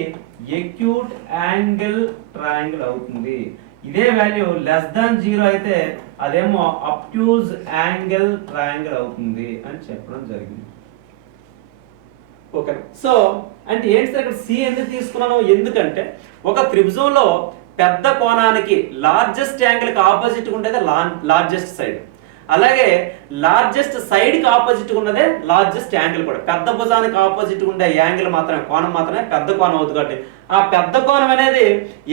ఎక్యూట్ యాంగిల్ ట్రయాంగిల్ అవుతుంది. ఇదే వాల్యూ లెస్ దాన్ 0 అయితే అదేమో అబ్ట్యూజ్ యాంగిల్ ట్రయాంగిల్ అవుతుంది అని చెప్పడం జరిగింది. ఓకే, సో అంటే ఏంటి సార్ ఇక్కడ సి ఎందుకు తీసుకున్నాను? ఎందుకంటే ఒక త్రిభుజంలో పెద్ద కోణానికి లార్జెస్ట్ యాంగిల్కి ఆపోజిట్ ఉండేది లార్జెస్ట్ సైడ్, అలాగే లార్జెస్ట్ సైడ్కి ఆపోజిట్ ఉన్నదే లార్జెస్ట్ యాంగిల్ కూడా. పెద్ద భుజానికి ఆపోజిట్ ఉండే యాంగిల్ కోణం మాత్రమే పెద్ద కోణం అవుతుంది. కాబట్టి ఆ పెద్ద కోణం అనేది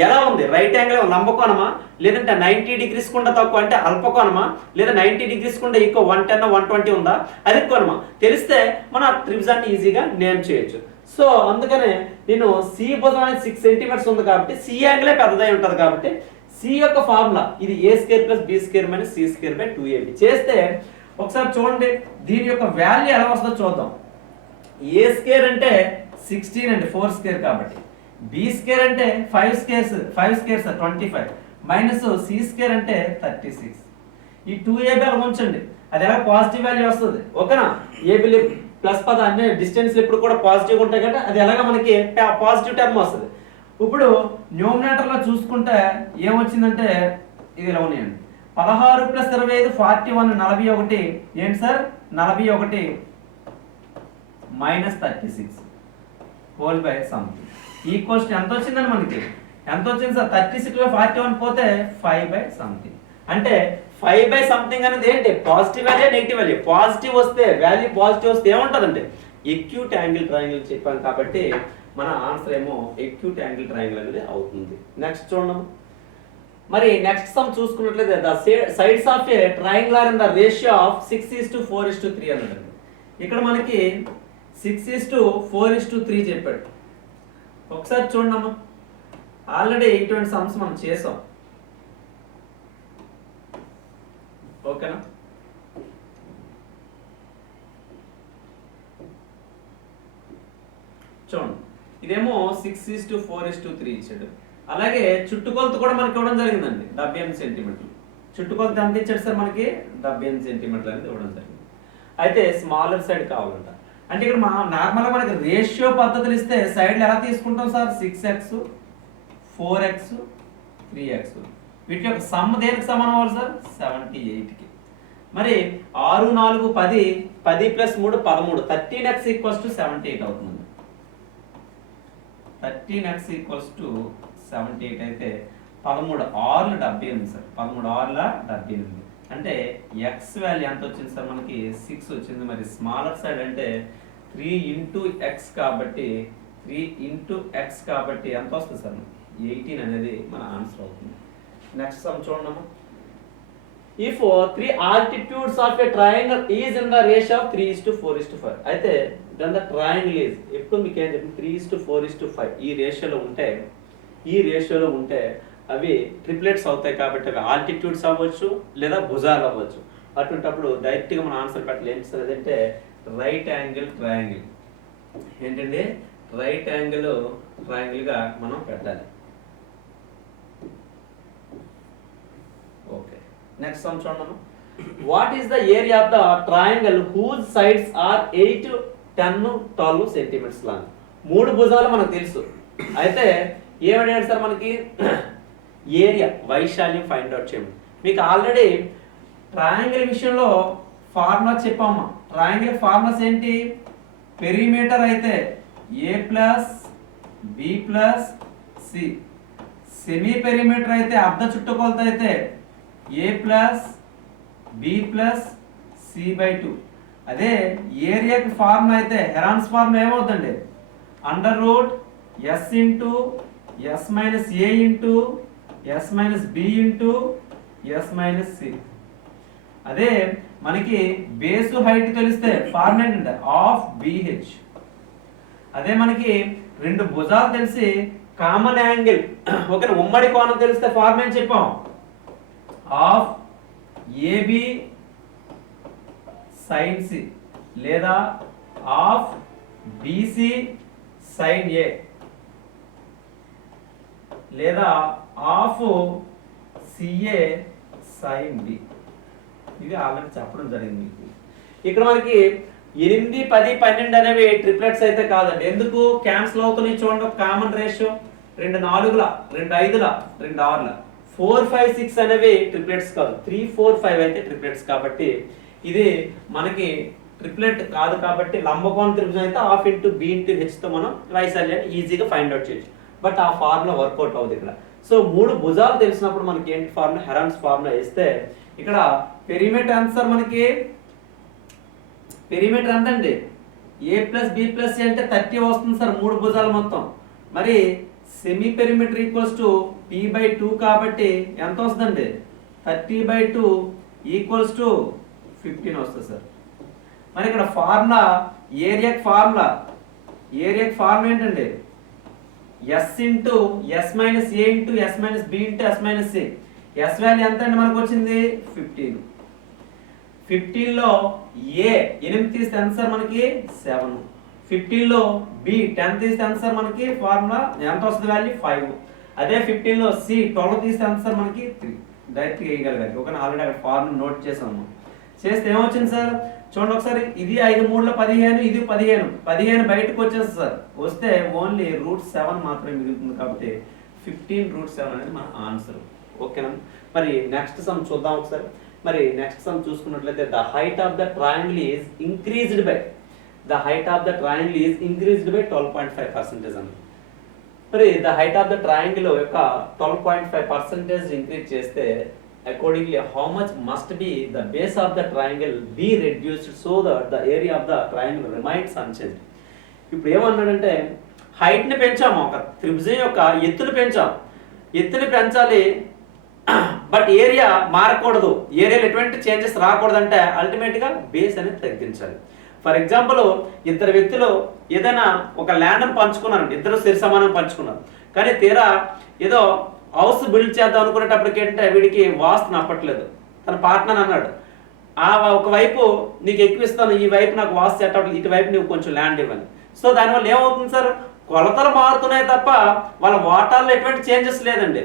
ఎలా ఉంది? రైట్ యాంగిల్ లంబకోణమా, లేదంటే 90 degrees కుండా తక్కువ అంటే అల్పకోణమా, లేదా 90 degrees కుండా ఎక్కువ 110 120 ఉందా, అది కోణమా తెలిస్తే మన త్రిభుజాన్ని ఈజీగా నేమ్ చేయొచ్చు. సో అందుకనే నేను సి భుజం అనేది 6 centimeters ఉంది కాబట్టి సి యాంగిలే పెద్దదై ఉంటుంది కాబట్టి సి యొక్క ఫార్ములా ఇది a square plus b square minus c square by 2ab చేస్తే ఒకసారి చూడండి దీని యొక్క వాల్యూ ఎలా వస్తుందో చూద్దాం. a స్క్వేర్ అంటే 16 అండి 4 స్క్వేర్ కాబట్టి, b స్క్వేర్ అంటే 5 స్క్వేర్ 25 మైనస్ c స్క్వేర్ అంటే 36. ఈ 2ab అలా ఉంచండి, అది ఎలా పాజిటివ్ వాల్యూ వస్తుంది. ఓకేనా? ab ప్లస్ పద అన్ని డిస్టెన్స్ ఇప్పుడు కూడా పాజిటివ్ ఉంటాయి కాబట్టి అది ఎలాగా మనకి పాజిటివ్ టర్మ్ వస్తుంది. ఇప్పుడు న్యూమరేటర్ లో చూసుకుంటే ఏమొచ్చిందంటే ఇది ఇలా ఉన్నాయండి. 16 + 25 41 41 ఏంటి sir 41 minus 36 whole by something equals to ఎంత వచ్చిందండి మనకి? ఎంత వచ్చింది సార్? 36 లో 41 పోతే 5 బై సంథింగ్. అంటే 5 బై సంథింగ్ అనేది ఏంటి? Positive value negative value. Positive వస్తే వాల్యూ పాజిటివ్ వస్తే ఏముంటుందంటే ఎక్యూట్ యాంగిల్ ట్రయాంగిల్ చెప్పాం కాబట్టి మన ఆన్సర్ ఏమో ఎక్యూట్ యాంగిల్ ట్రయాంగిల్ అనేది అవుతుంది. నెక్స్ట్ చూడండి, మరి నెక్స్ట్ సమ్ చూసుకున్నట్లయితే the sides of a triangle are in the ratio of 6:4:3 అన్నది. ఇక్కడ మనకి 6:4:3 చెప్పాడు. ఒకసారి చూడమ్మా, ఆల్రెడీ ఇటువంటి సమ్స్ మనం చేసాం. ఓకేనా? చూడండి ఇదేమో 6:4:3 ఇచ్చాడు. అలాగే చుట్టుకొలత కూడా మనకి ఇవ్వడం జరిగిందండి 78 సెంటీమీటర్లు. చుట్టుకొలత ఎంత ఇచ్చాడు సార్ మనకి? 78 సెంటీమీటర్లు అనేది ఇవ్వడం జరిగింది. అయితే స్మాలర్ సైడ్ కావాలంట. అంటే ఇక్కడ నార్మల్గా మనకి రేషియో పద్ధతులు ఇస్తే సైడ్లు ఎలా తీసుకుంటాం సార్? 6x 4x 3x వీటి యొక్క సమ్ దేనికి సమానం అవ్వాలి సార్? 78కి. మరి 6 4 10 10 + 3 13 13x = 78 అవుతుంది. 13x = 78 అయితే 13 6 78 సార్. 13 6 78 అంటే x వాల్యూ ఎంత వచ్చింది సార్ మనకి? 6 వచ్చింది. మరి స్మాలర్ సైడ్ అంటే 3 × x కాబట్టి 3 × x కాబట్టి ఎంత వస్తుంది సార్? 18 అనేది మన ఆన్సర్ అవుతుంది. నెక్స్ట్ సమ్ చూడండి. If 3 altitudes of a triangle is in the ratio of 3:4:5 అయితే then the triangle is ఎప్పుడు మీకు ఏం చెప్పింది? 3:4:5 ఈ రేషియోలో ఉంటే అవి ట్రిప్లెట్స్ అవుతాయి కాబట్టి అవి ఆల్టిట్యూడ్స్ అవ్వచ్చు లేదా భుజాలు అవ్వచ్చు. అటువంటిప్పుడు డైరెక్ట్గా మన ఆన్సర్ పెట్టాలి. ఏంటి సార్ అదంటే రైట్ యాంగిల్ ట్రయాంగిల్. ఏంటండి? రైట్ యాంగిల్ ట్రయాంగిల్గా మనం పెట్టాలి. ఓకే, నెక్స్ట్ సమ్ చూడండి. What is the area of the triangle whose sides are 8 10-12 centimeters long. 3 భుజాలు మనకు తెలుసు. అయితే ఏమడిగాడు సార్ మనకి ఏరియా వైశాల్యం ఫైండ్ అవుట్ చేయమని. మీకు ఆల్రెడీ ట్రయాంగిల్ విషయంలో ఫార్ములా చెప్పామా. ట్రయాంగిల్ ఫార్ములాస్ ఏంటి? పెరిమీటర్ అయితే a plus b plus c, semi perimeter అయితే అర్ధ చుట్టుకొలత అయితే a plus b plus C by 2. అదే ఏరియాకి ఫార్ములా అయితే హెరాన్స్ ఫార్ములా ఏమవుతుందండి? Under root s into s minus a into s minus b into s minus c. అదే మనకి బేసు హైట్ తెలిస్తే ఫార్ములా ఏంటంటే ఆఫ్ బిహెచ్. అదే మనకి 2 భుజాలు తెలిసి కామన్ యాంగిల్ ఓకేనా ఉమ్మడి కోణం తెలిస్తే ఫార్ములా ఏం చెప్పాం? ఆఫ్ ఏబి సైన్ సి లేదా ఆఫ్ బిసి సైన్ ఏ లేదా ఆఫ్ సిఏ సైన్ బి. ఇది ఆల్రెడీ చెప్పడం జరిగింది మీకు. ఇక్కడ మనకి 8, 10, 12 అనేవి ట్రిప్లెట్స్ అయితే కాదండి. ఎందుకు క్యాన్సిల్ అవుతున్నాయి చూడండి. కామన్ రేషియో 2 4ల 2 5ల 2 6ల 4 5 6 అనేవి ట్రిప్లెట్స్ కాదు. 3 4 5 అయితే ట్రిప్లెట్స్. కాబట్టి ఇది మనకి ట్రిప్లెట్ కాదు. కాబట్టి లంబకోణ త్రిభుజం అయితే half into B into H తో మనం వైశాల్యాన్ని ఈజీగా ఫైండ్ అవుట్ చేయొచ్చు. బట్ ఆ ఫార్ములా వర్కౌట్ అవుతుంది ఇక్కడ. సో 3 భుజాలు తెలిసినప్పుడు మనకి ఏంటి ఫార్ములా? హెరాన్స్ ఫార్ములా వేస్తే ఇక్కడ పెరిమీటర్ ఎంత సార్? మనకి పెరిమీటర్ ఎంత అండి? ఏ ప్లస్ బి ప్లస్ సి అంటే 30 వస్తుంది సార్ 3 భుజాలు మొత్తం. మరి semi perimeter equals to P by 2 కాబట్టి ఎంత వస్తుందండి? 30/2 ఈక్వల్స్ టు 15 వస్తుంది సార్. మరి ఇక్కడ ఫార్ములా ఏరియాకి ఫార్ములా ఏంటండి? S into s minus a into s minus b into s minus c. S value ఎంత అండి మనకు వచ్చింది? 15. 15లో ఏ 8 తీస్తే ఎంత సార్ మనకి? 7. 15లో బి 10 తీస్తే ఎంత సార్ మనకి? ఫార్ములా ఎంత వస్తుంది వాల్యూ? 5. అదే 15లో సి 12 తీస్తే ఎంత సార్ మనకి? 3. డైరెక్ట్గా వేయగలగాలి. ఒక ఆల్రెడీ అక్కడ ఫార్ములా నోట్ చేసాము. చేస్తే ఏమొచ్చింది సార్? చూడండి ఒకసారి. ఇది 5 3 15, ఇది 15 బయటకు వచ్చేస్తుంది సార్. వస్తే ఓన్లీ √7 మాత్రమే మిగులుతుంది. కాబట్టి 15√7 అనేది మన ఆన్సర్. ఓకేనా? మరి నెక్స్ట్ సమ్ చూద్దాం ఒకసారి. మరి నెక్స్ట్ సమ్ చూసుకున్నట్లయితే the height of the triangle is increased by 12.5% అని. మరి the height of the triangle యొక్క 12.5% ఇంక్రీజ్ చేస్తే accordingly how much must be the base of the triangle be reduced so that the area of the triangle remains unchanged. ఇప్పుడు ఏమన్నాడంటే height ని పెంచాము, ఒక త్రిభుజం యొక్క ఎత్తును పెంచాలి బట్ ఏరియా మారకూడదు, ఏరియాలో ఎటువంటి చేంజెస్ రాకూడదంటే అల్టిమేట్ గా బేస్ అనేది తగ్గించాలి. ఫర్ ఎగ్జాంపుల్ ఇద్దరు వ్యక్తులు ఏదైనా ఒక ల్యాండ్ పంచుకున్నారు, ఇద్దరు సరి సమానం పంచుకున్నారు. కానీ తీరా ఏదో హౌస్ బిల్డ్ చేద్దాం అనుకునేటప్పటికి ఏంటంటే వీడికి వాస్తు నప్పట్లేదు. తన పార్ట్నర్ అన్నాడు, ఒకవైపు నీకు ఎక్కువ ఇస్తాను, ఈ వైపు నాకు వాస్తు సెట్ అవ్వట్లేదు, ఇటువైపు నువ్వు కొంచెం ల్యాండ్ ఇవ్వాలి. సో దానివల్ల ఏమవుతుంది సార్? కొలతలు మారుతున్నాయి తప్ప వాళ్ళ వాటాల్లో ఎటువంటి చేంజెస్ లేదండి.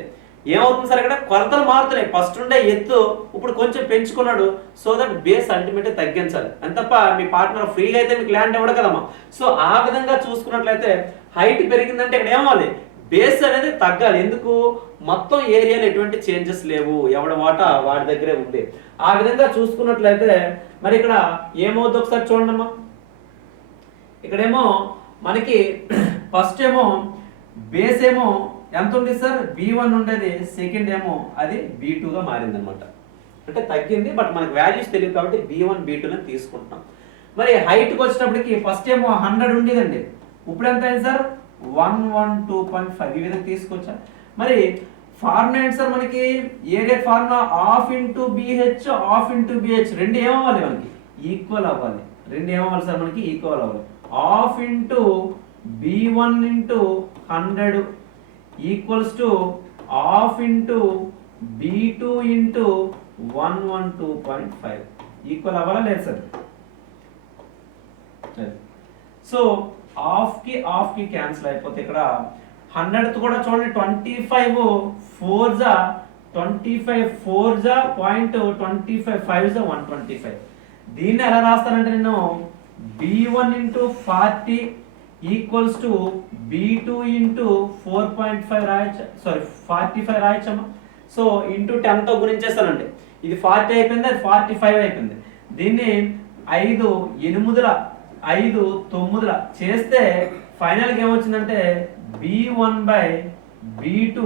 ఏమవుతుంది సార్? ఇక్కడ కొలతలు మారుతున్నాయి. ఫస్ట్ ఉండే ఎత్తు ఇప్పుడు కొంచెం పెంచుకున్నాడు. సో దట్ బేస్ అల్టిమేట్ తగ్గించాలి అని తప్ప మీ పార్ట్నర్ ఫ్రీగా అయితే మీకు ల్యాండ్ ఇవ్వడు కదమ్మా. సో ఆ విధంగా చూసుకున్నట్లయితే హైట్ పెరిగిందంటే ఇక్కడ ఏమవ్వాలి? బేస్ అనేది తగ్గాలి. ఎందుకు? మొత్తం ఏరియాలో ఎటువంటి చేంజెస్ లేవు, ఎవడ వాటా వాడి దగ్గరే ఉంది. ఆ విధంగా చూసుకున్నట్లయితే మరి ఇక్కడ ఏమవుతుంది ఒకసారి చూడండమ్మా. ఇక్కడేమో మనకి ఫస్ట్ ఏమో బేస్ ఏమో ఎంత ఉంది సార్? B1 ఉండేది, సెకండ్ ఏమో అది B2గా మారింది అనమాట. అంటే తగ్గింది, బట్ మనకి వాల్యూస్ తెలియదు కాబట్టి B1 B2 తీసుకుంటున్నాం. మరి హైట్కి వచ్చేటప్పటికి ఫస్ట్ ఏమో 100 ఉండేదండి, ఇప్పుడు ఎంత అయింది సార్? 112.5. ఈ విధంగా తీసుకొచ్చా. మరి ఫార్ములా ఏంటి సార్ మనకి? Area formula half into BH రెండు ఏమవ్వాలి మనకి? ఈక్వల్ అవ్వాలి. రెండు ఏమవ్వాలి సార్ మనకి? ఈక్వల్ అవ్వాలి. Half into B1 into 100 equals to half into B2 into 112.5 equal అవ్వాలా లేదు సార్? సో హాఫ్ కి క్యాన్సిల్ అయిపోతే ఇక్కడ 100 కూడా చూడండి, 25 4 జా 0.25 5 జా 125. దీన్ని ఎలా రాస్తానంటే నేను B1 into 40 equals to B2 into 4.5 రాయొచ్చు, సారీ 45 రాయొచ్చమ్మా. సో ఇంటూ 10తో గుణించేస్తానండి. ఇది 40 అయిపోయింది, అది 45 అయిపోయింది. దీన్ని 5 8 5 9 చేస్తే ఫైనల్గా ఏమొచ్చిందంటే B1/B2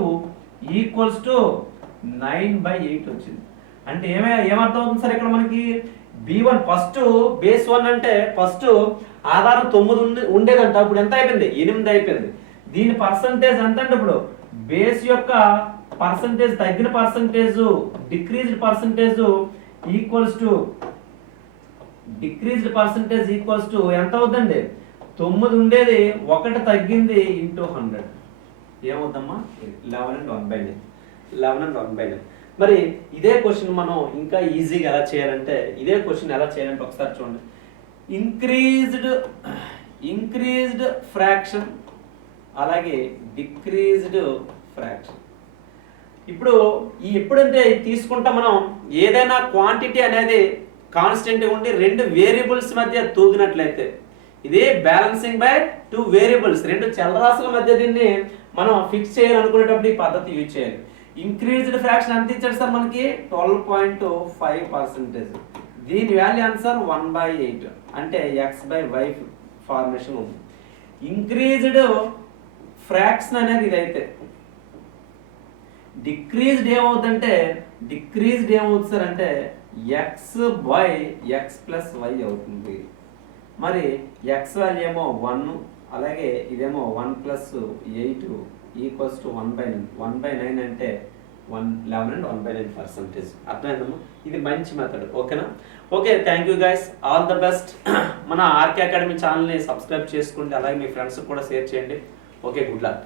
ఈక్వల్స్ టు 9/8 వచ్చింది. అంటే ఏమర్థం అవుతుంది సార్ ఇక్కడ మనకి? B1 ఫస్ట్ బేస్ 1 అంటే ఫస్ట్ ఆధారం 9 ఉండేదంట, ఇప్పుడు ఎంత అయిపోయింది? 8 అయిపోయింది. దీని పర్సంటేజ్ ఎంత అంటే ఇప్పుడు బేస్ యొక్క పర్సంటేజ్ తగ్గిన percentage decreased percentage equals to ఎంత అవుతుందండి? 9 ఉండేది 1 తగ్గింది ఇంటూ 100 ఏమవుద్దమ్మా? 11 and 1/9. మరి ఇదే క్వశ్చన్ మనం ఇంకా ఈజీగా ఎలా చేయాలంటే ఒకసారి చూడండి. ఇంక్రీజ్డ్ ఫ్రాక్షన్ అలాగే డిక్రీజ్డ్ ఫ్రాక్షన్. ఇప్పుడు ఎప్పుడంటే తీసుకుంటా మనం ఏదైనా క్వాంటిటీ అనేది కాన్స్టెంట్ ఉండి 2 వేరియబుల్స్ మధ్య తూగినట్లయితే ఇది బ్యాలెన్సింగ్ బై 2 వేరియబుల్స్, 2 చలరాశుల మధ్య దీన్ని మనం ఫిక్స్ చేయాలనుకునేటప్పుడు ఈ పద్ధతి యూజ్ చేయాలి. ఇంక్రీజ్డ్ ఫ్రాక్షన్ ఎంత ఇచ్చాడు సార్ మనకి? 12.5%. దీని వాల్యూ ఆన్సర్ 1/8 అంటే x/y ఫార్మేషన్ ఉంది. ఇంక్రీజ్డ్ ఫ్రాక్షన్ అనేది ఇదైతే డిక్రీజ్డ్ ఏమవుతుందంటే సార్ అంటే x/x+y అవుతుంది. మరి x వాల్యూ ఏమో 1, అలాగే ఇదేమో 1 + 8 ఈక్వల్స్ టు 1/9 అంటే 11 and 1/9%. అర్థమైందమ్మా? ఇది మంచి మెథడ్. ఓకేనా? Okay, thank you guys, all the best. మన ఆర్కే అకాడమీ ఛానల్ని సబ్స్క్రైబ్ చేసుకోండి, అలాగే మీ ఫ్రెండ్స్ కూడా షేర్ చేయండి. Okay, good luck.